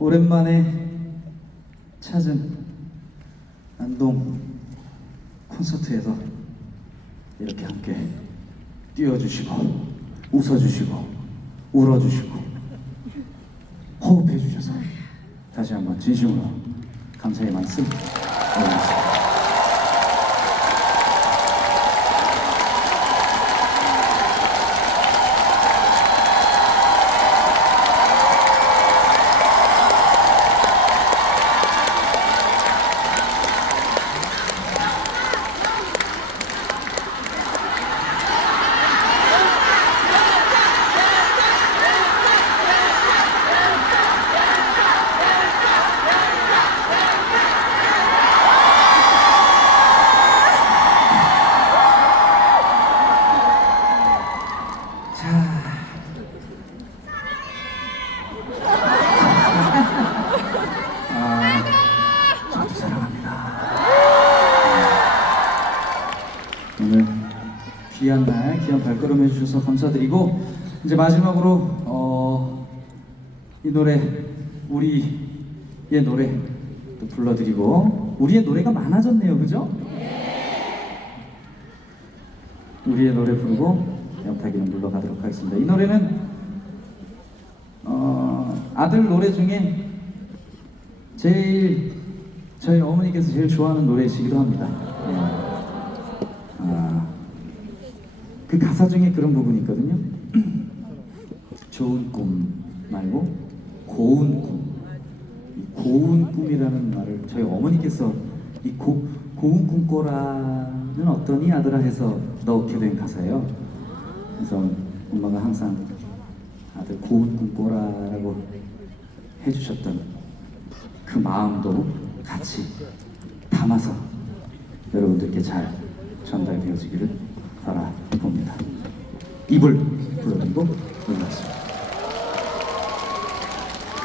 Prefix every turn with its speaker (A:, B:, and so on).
A: 오랜만에 찾은 안동 콘서트에서 이렇게 함께 뛰어주시고 웃어주시고 울어주시고 호흡해주셔서 다시 한번 진심으로 감사의 말씀 올리겠습니다. 귀한 날, 귀한 발걸음 해주셔서 감사드리고 이제 마지막으로 어, 이 노래 우리의 노래 또 불러드리고 우리의 노래가 많아졌네요, 그죠? 우리의 노래 부르고 영탁이는 물러가도록 하겠습니다. 이 노래는 어, 아들 노래 중에 제일 저희 어머니께서 제일 좋아하는 노래이시기도 합니다. 예. 아, 그 가사 중에 그런 부분이 있거든요. 좋은 꿈 말고 고운 꿈. 이 고운 꿈이라는 말을 저희 어머니께서 이 고, 고운 꿈 꿔라는 어떠니 아들아 해서 넣게 된 가사예요. 그래서 엄마가 항상 아들 고운 꿈 꿔라라고 해주셨던 그 마음도 같이 담아서 여러분들께 잘 전달되어지기를 바라봅니다. 입을 불러드리고 올라왔습니다.